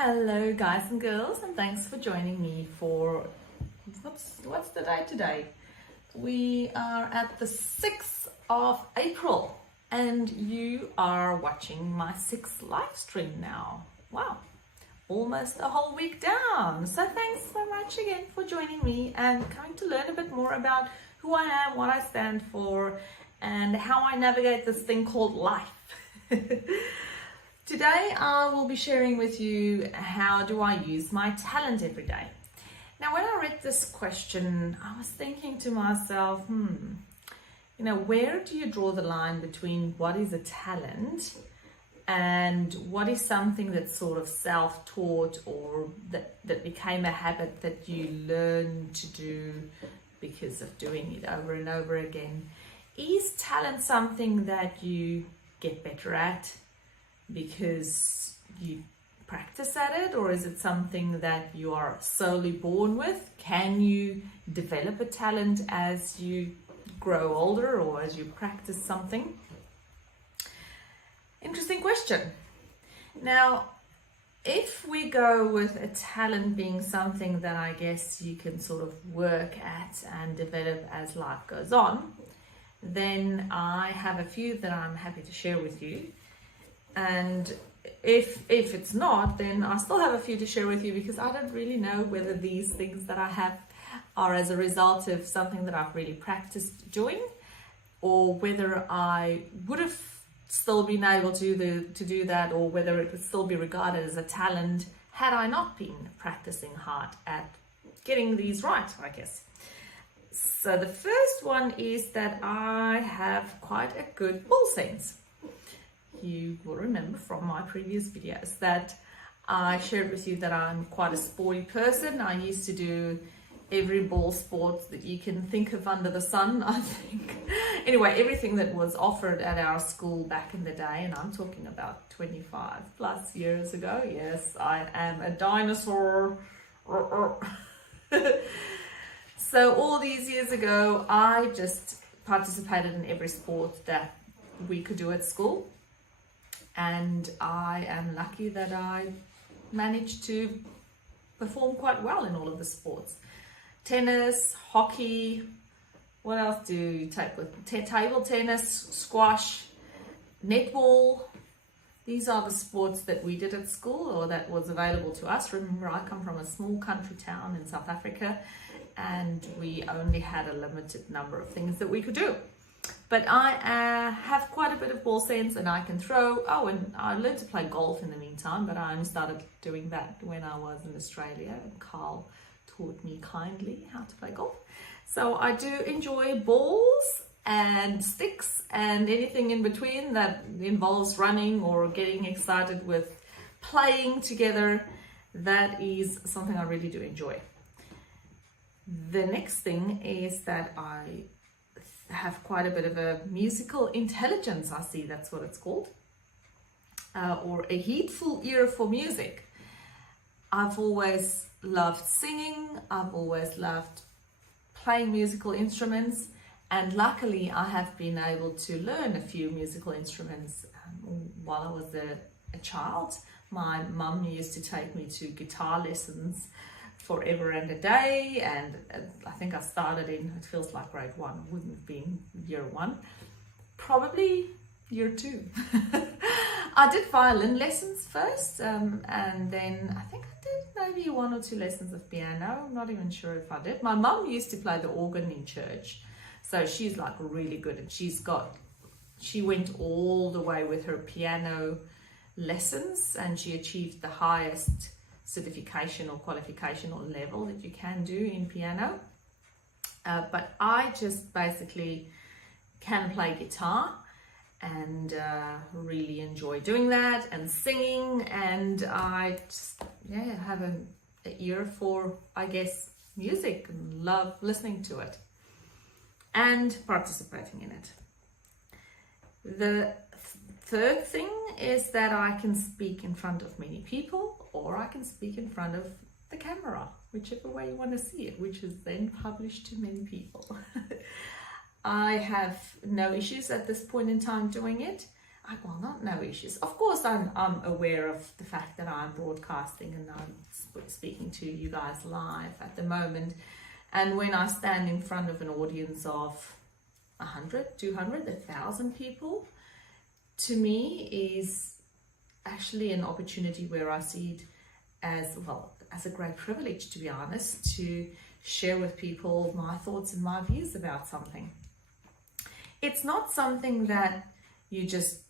Hello guys and girls, and thanks for joining me for what's the day today? We are at the 6th of April and you are watching my 6th live stream now. Wow, almost a whole week down. So thanks so much again for joining me and coming to learn a bit more about who I am, what I stand for, and how I navigate this thing called life. Today I will be sharing with you how do I use my talent every day. Now when I read this question, I was thinking to myself, where do you draw the line between what is a talent and what is something that's sort of self-taught or that became a habit that you learn to do because of doing it over and over again? Is talent something that you get better at because you practice at it, or is it something that you are solely born with? Can you develop a talent as you grow older or as you practice something? Interesting question. Now, if we go with a talent being something that I guess you can sort of work at and develop as life goes on, then I have a few that I'm happy to share with you. And if it's not, then I still have a few to share with you because I don't really know whether these things that I have are as a result of something that I've really practiced doing, or whether I would have still been able to do that, or whether it would still be regarded as a talent had I not been practicing hard at getting these right, I guess. So the first one is that I have quite a good ball sense. You will remember from my previous videos that I shared with you that I'm quite a sporty person. I used to do every ball sport that you can think of under the sun, I think. Anyway, everything that was offered at our school back in the day, and I'm talking about 25 plus years ago. Yes, I am a dinosaur. So all these years ago, I just participated in every sport that we could do at school. And I am lucky that I managed to perform quite well in all of the sports. Tennis, hockey, what else do you take with table tennis, squash, netball. These are the sports that we did at school or that was available to us. Remember, I come from a small country town in South Africa and we only had a limited number of things that we could do. But I have quite a bit of ball sense and I can throw. Oh, and I learned to play golf in the meantime, but I only started doing that when I was in Australia. And Carl taught me kindly how to play golf. So I do enjoy balls and sticks and anything in between that involves running or getting excited with playing together. That is something I really do enjoy. The next thing is that I have quite a bit of a musical intelligence, I see that's what it's called, or a heedful ear for music. I've always loved singing, I've always loved playing musical instruments, and luckily I have been able to learn a few musical instruments while I was a child. My mum used to take me to guitar lessons forever and a day, and I think I started in, it feels like grade 1, wouldn't have been year 1, probably year 2. I did violin lessons first, and then I think I did maybe 1 or 2 lessons of piano. I'm not even sure if I did. My mum used to play the organ in church, so she's like really good, and she went all the way with her piano lessons, and she achieved the highest certification or qualification or level that you can do in piano. But I just basically can play guitar and really enjoy doing that and singing, and I just have an ear for, I guess, music and love listening to it and participating in it. The third thing is that I can speak in front of many people, or I can speak in front of the camera, whichever way you want to see it, which is then published to many people. I have no issues at this point in time doing it. well, not no issues. Of course, I'm aware of the fact that I'm broadcasting and I'm speaking to you guys live at the moment. And when I stand in front of an audience of 100, 200, 1,000 people, to me is actually an opportunity where I see it as, well, as a great privilege, to be honest, to share with people my thoughts and my views about something. It's not something that you just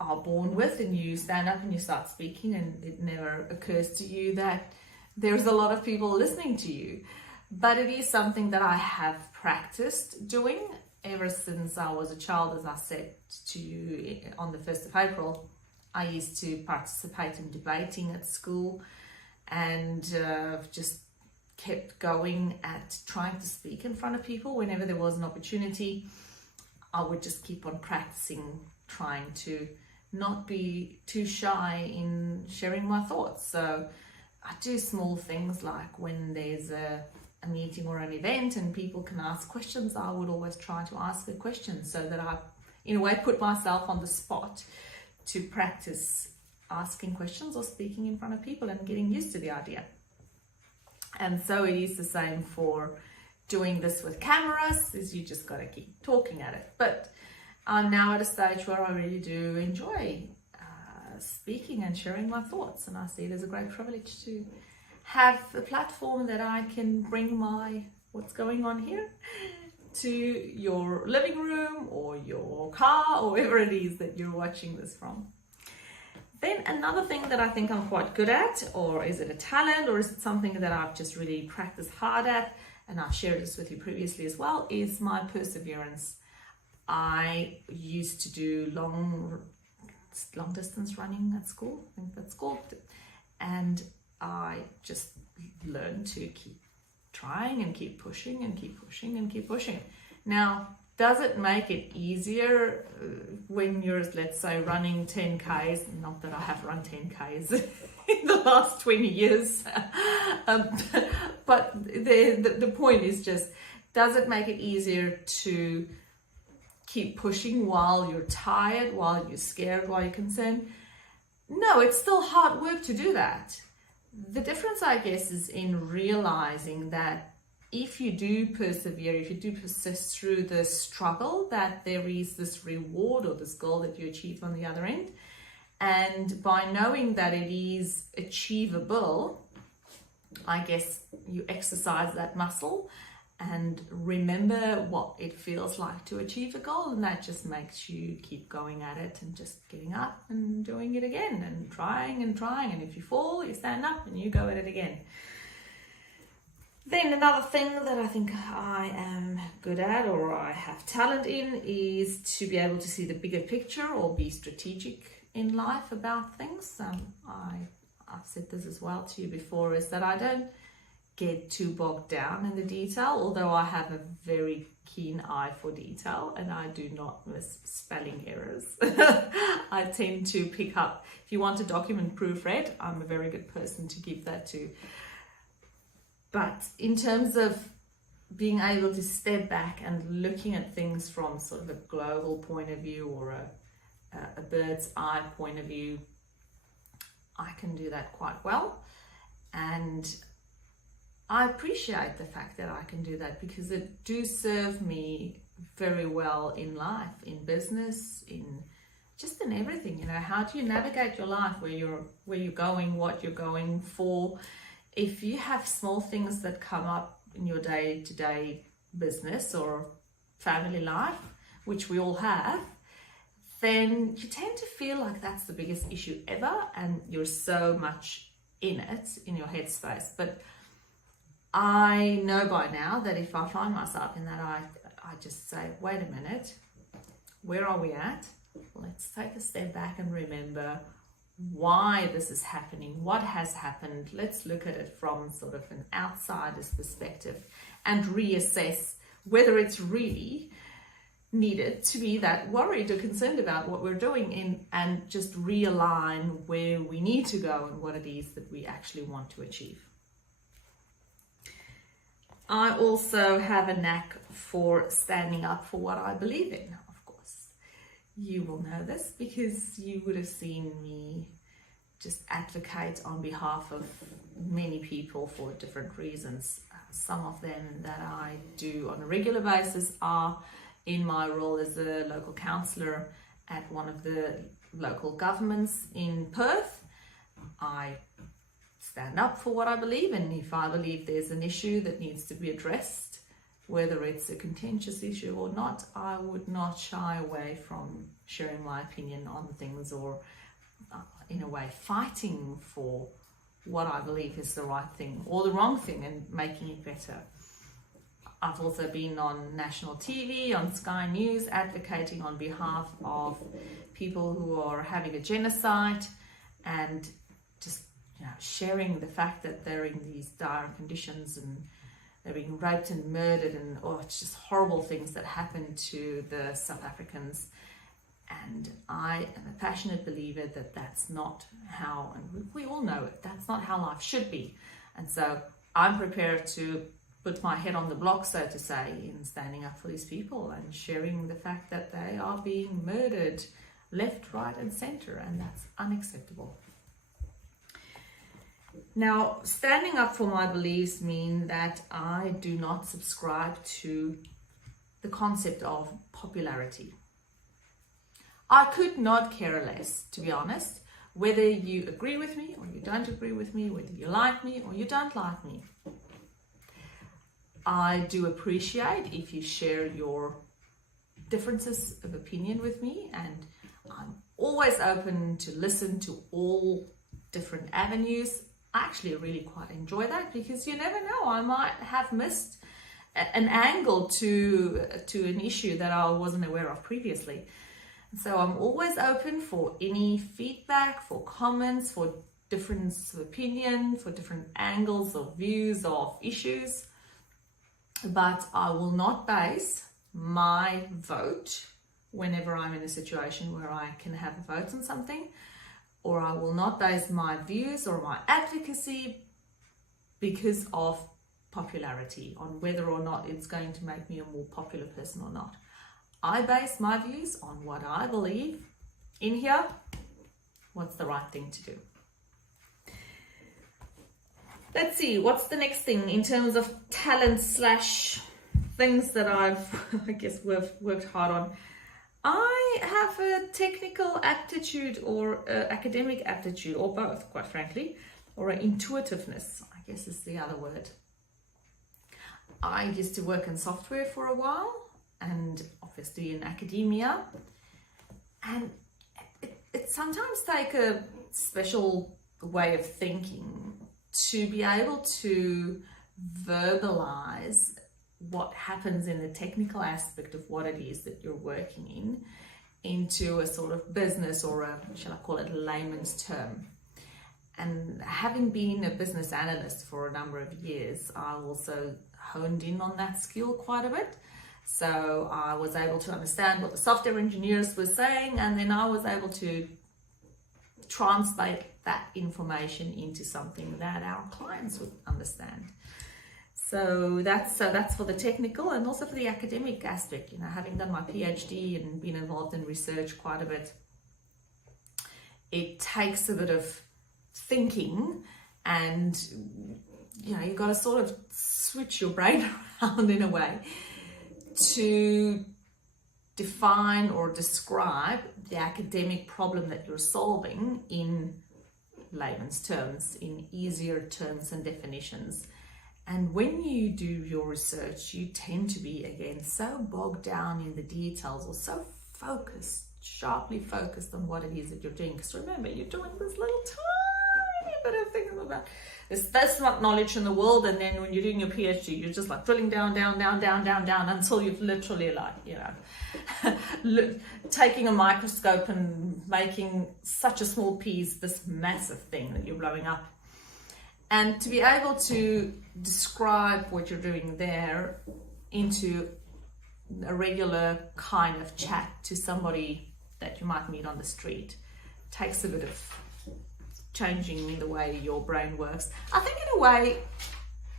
are born with and you stand up and you start speaking and it never occurs to you that there's a lot of people listening to you. But it is something that I have practiced doing ever since I was a child. As I said to you on the 1st of April, I used to participate in debating at school and just kept going at trying to speak in front of people. Whenever there was an opportunity, I would just keep on practicing, trying to not be too shy in sharing my thoughts. So I do small things like when there's a meeting or an event and people can ask questions, I would always try to ask a question so that I, in a way, put myself on the spot to practice asking questions or speaking in front of people and getting used to the idea. And so it is the same for doing this with cameras, is you just got to keep talking at it. But I'm now at a stage where I really do enjoy speaking and sharing my thoughts, and I see it as a great privilege to have a platform that I can bring my what's going on here to your living room or your car or wherever it is that you're watching this from. Then another thing that I think I'm quite good at, or is it a talent, or is it something that I've just really practiced hard at, and I've shared this with you previously as well, is my perseverance. I used to do long distance running at school, I think that's called, and I just learned to keep trying and keep pushing and keep pushing and keep pushing. Now, does it make it easier when you're, let's say, running 10Ks? Not that I have run 10Ks in the last 20 years. But the point is just, does it make it easier to keep pushing while you're tired, while you're scared, while you're concerned? No, it's still hard work to do that. The difference, I guess, is in realizing that if you do persevere, if you do persist through the struggle, that there is this reward or this goal that you achieve on the other end. And by knowing that it is achievable, I guess you exercise that muscle and remember what it feels like to achieve a goal, and that just makes you keep going at it and just getting up and doing it again and trying, and if you fall, you stand up and you go at it again. Then another thing that I think I am good at, or I have talent in, is to be able to see the bigger picture or be strategic in life about things. I've said this as well to you before, is that I don't get too bogged down in the detail, although I have a very keen eye for detail and I do not miss spelling errors. I tend to pick up, if you want a document proofread, I'm a very good person to give that to. But in terms of being able to step back and looking at things from sort of a global point of view or a bird's eye point of view, I can do that quite well. And I appreciate the fact that I can do that because it do serve me very well in life, in business, in just in everything. You know, how do you navigate your life, where you're going, what you're going for? If you have small things that come up in your day-to-day business or family life, which we all have, then you tend to feel like that's the biggest issue ever and you're so much in it, in your headspace. But I know by now that if I find myself in that, I just say, wait a minute, where are we at? Let's take a step back and remember why this is happening, what has happened. Let's look at it from sort of an outsider's perspective and reassess whether it's really needed to be that worried or concerned about what we're doing and just realign where we need to go and what it is that we actually want to achieve. I also have a knack for standing up for what I believe in, of course. you will know this because you would have seen me just advocate on behalf of many people for different reasons. Some of them that I do on a regular basis are in my role as a local councillor at one of the local governments in Perth. I stand up for what I believe in. If I believe there's an issue that needs to be addressed, whether it's a contentious issue or not, I would not shy away from sharing my opinion on things, or in a way fighting for what I believe is the right thing or the wrong thing and making it better. I've also been on national TV, on Sky News, advocating on behalf of people who are having a genocide and just sharing the fact that they're in these dire conditions and they're being raped and murdered, and it's just horrible things that happen to the South Africans. And I am a passionate believer that that's not how, and we all know it, that's not how life should be. And so I'm prepared to put my head on the block, so to say, in standing up for these people and sharing the fact that they are being murdered left, right and centre, and that's unacceptable. Now, standing up for my beliefs mean that I do not subscribe to the concept of popularity. I could not care less, to be honest, whether you agree with me or you don't agree with me, whether you like me or you don't like me. I do appreciate if you share your differences of opinion with me, and I'm always open to listen to all different avenues. I actually really quite enjoy that because you never know, I might have missed an angle to an issue that I wasn't aware of previously. So I'm always open for any feedback, for comments, for difference of opinion, for different angles or views of issues. But I will not base my vote whenever I'm in a situation where I can have a vote on something, or I will not base my views or my advocacy because of popularity, on whether or not it's going to make me a more popular person or not. I base my views on what I believe in here, what's the right thing to do. Let's see, what's the next thing in terms of talent / things that I guess worked hard on. I have a technical aptitude or academic aptitude, or both, quite frankly, or an intuitiveness, I guess is the other word. I used to work in software for a while, and obviously in academia, and it sometimes takes a special way of thinking to be able to verbalize what happens in the technical aspect of what it is that you're working in into a sort of business, or a, shall I call it, layman's term. And having been a business analyst for a number of years, I also honed in on that skill quite a bit. So I was able to understand what the software engineers were saying, and then I was able to translate that information into something that our clients would understand. So that's for the technical, and also for the academic aspect. You know, having done my PhD and been involved in research quite a bit, it takes a bit of thinking, and you've got to sort of switch your brain around in a way to define or describe the academic problem that you're solving in layman's terms, in easier terms and definitions. And when you do your research, you tend to be, again, so bogged down in the details, or so focused, sharply focused on what it is that you're doing. Because remember, you're doing this little tiny bit of thing about this much knowledge in the world, and then when you're doing your PhD, you're just like drilling down until you've literally taking a microscope and making such a small piece this massive thing that you're blowing up. And to be able to describe what you're doing there into a regular kind of chat to somebody that you might meet on the street takes a bit of changing the way your brain works. I think in a way,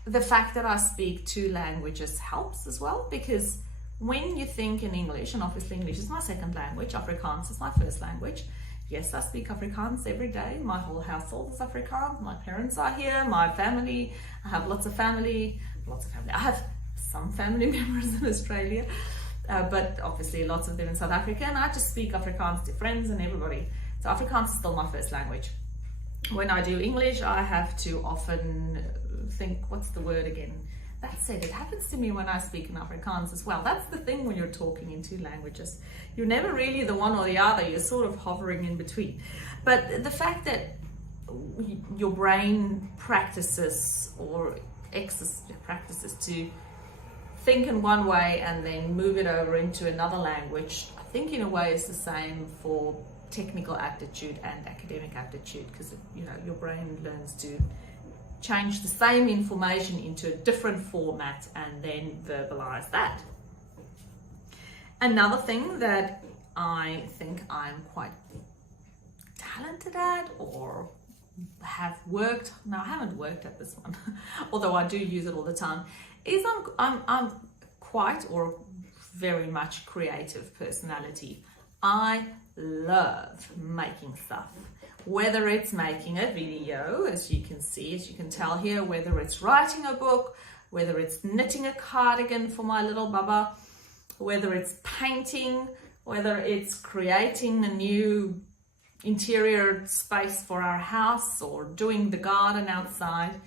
the fact that I speak 2 languages helps as well, because when you think in English, and obviously English is my second language, Afrikaans is my first language. Yes, I speak Afrikaans every day. My whole household is Afrikaans. My parents are here, my family. I have lots of family. I have some family members in Australia, but obviously lots of them in South Africa, and I just speak Afrikaans to friends and everybody. So Afrikaans is still my first language. When I do English, I have to often think, what's the word again? That said, it happens to me when I speak in Afrikaans as well. That's the thing when you're talking in two languages. You're never really the one or the other. You're sort of hovering in between. But the fact that your brain practices to think in one way and then move it over into another language, I think in a way is the same for technical aptitude and academic aptitude, because your brain learns to change the same information into a different format and then verbalize that. Another thing that I think I'm quite talented at, or have worked, no, I haven't worked at this one, although I do use it all the time, is I'm quite or very much creative personality. I love making stuff. Whether it's making a video, as you can tell here, whether it's writing a book, whether it's knitting a cardigan for my little baba, whether it's painting, whether it's creating a new interior space for our house or doing the garden outside.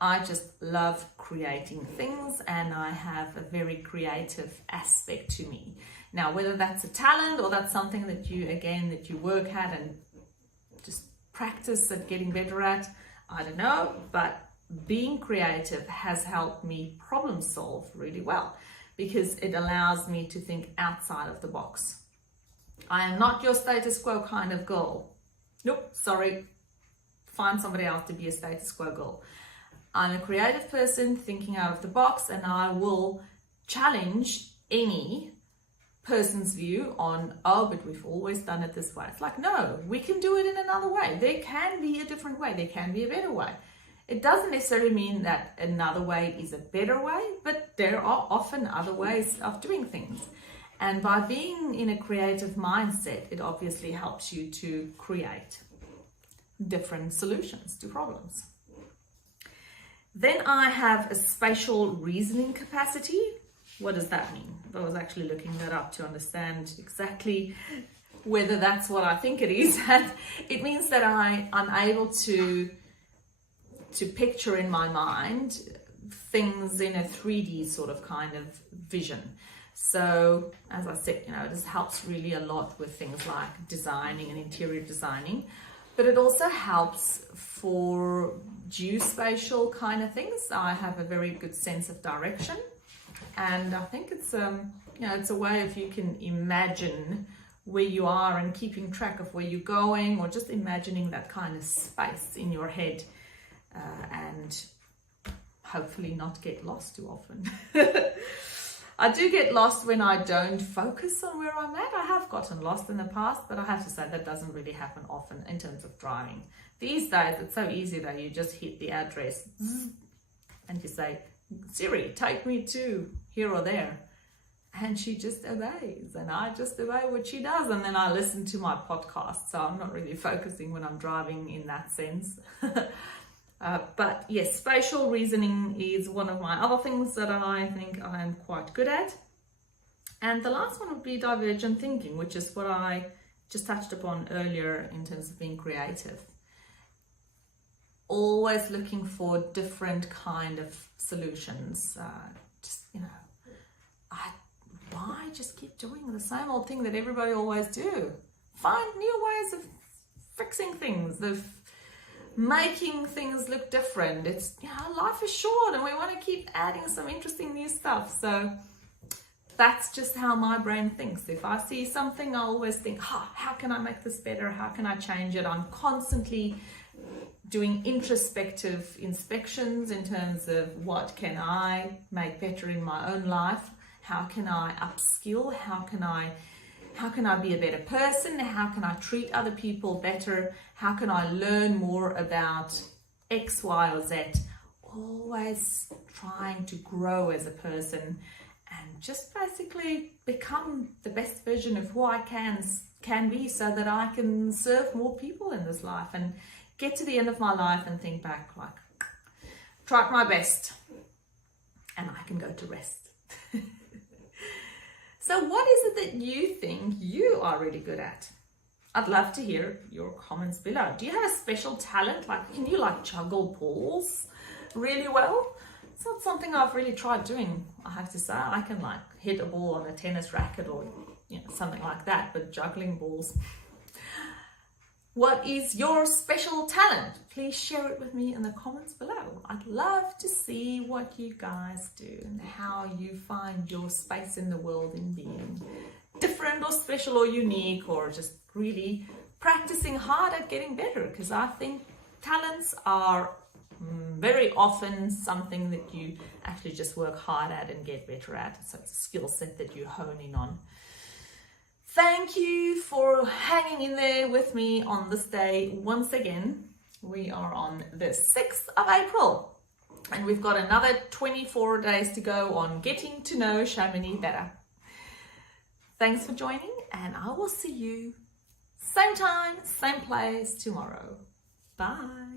I just love creating things, and I have a very creative aspect to me. Now, whether that's a talent or that's something that you work at and just practice at getting better at, I don't know, but being creative has helped me problem solve really well, because it allows me to think outside of the box. I am not your status quo kind of girl. Nope, sorry. Find somebody else to be a status quo girl. I'm a creative person thinking out of the box, and I will challenge any person's view on, oh, but we've always done it this way. It's like, no, we can do it in another way. There can be a different way. There can be a better way. It doesn't necessarily mean that another way is a better way, but there are often other ways of doing things. And by being in a creative mindset, it obviously helps you to create different solutions to problems. Then I have a spatial reasoning capacity. What does that mean? I was actually looking that up to understand exactly whether that's what I think it is. It means that I'm able to picture in my mind things in a 3D sort of kind of vision. So, as I said, this helps really a lot with things like designing and interior designing, but it also helps for geospatial kind of things. I have a very good sense of direction, and I think it's it's a way if you can imagine where you are and keeping track of where you're going, or just imagining that kind of space in your head, and hopefully not get lost too often. I do get lost when I don't focus on where I'm at. I have gotten lost in the past, but I have to say that doesn't really happen often in terms of driving. These days, it's so easy that you just hit the address and you say, Siri, take me to here or there. And she just obeys, and I just obey what she does. And then I listen to my podcast, so I'm not really focusing when I'm driving in that sense. But yes, spatial reasoning is one of my other things that I think I'm quite good at. And the last one would be divergent thinking, which is what I just touched upon earlier in terms of being creative. Always looking for different kind of solutions. Why just keep doing the same old thing that everybody always do? Find new ways of fixing things, of making things look different. It's, life is short and we want to keep adding some interesting new stuff. So that's just how my brain thinks. If I see something, I always think, how can I make this better? How can I change it? I'm constantly doing introspective inspections in terms of what can I make better in my own life? How can I upskill? How can I be a better person? How can I treat other people better? How can I learn more about X, Y, or Z? Always trying to grow as a person and just basically become the best version of who I can be, so that I can serve more people in this life and get to the end of my life and think back like, tried my best, and I can go to rest. So what is it that you think you are really good at? I'd love to hear your comments below. Do you have a special talent? Like, can you like juggle balls really well? It's not something I've really tried doing, I have to say. I can like hit a ball on a tennis racket or something like that, but juggling balls. What is your special talent? Please share it with me in the comments below. I'd love to see what you guys do and how you find your space in the world in being different or special or unique, or just really practicing hard at getting better, because I think talents are very often something that you actually just work hard at and get better at. So it's a skill set that you hone in on. Thank you for hanging in there with me on this day. Once again, we are on the 6th of April, and we've got another 24 days to go on getting to know Chamonix better. Thanks for joining, and I will see you same time, same place tomorrow. Bye.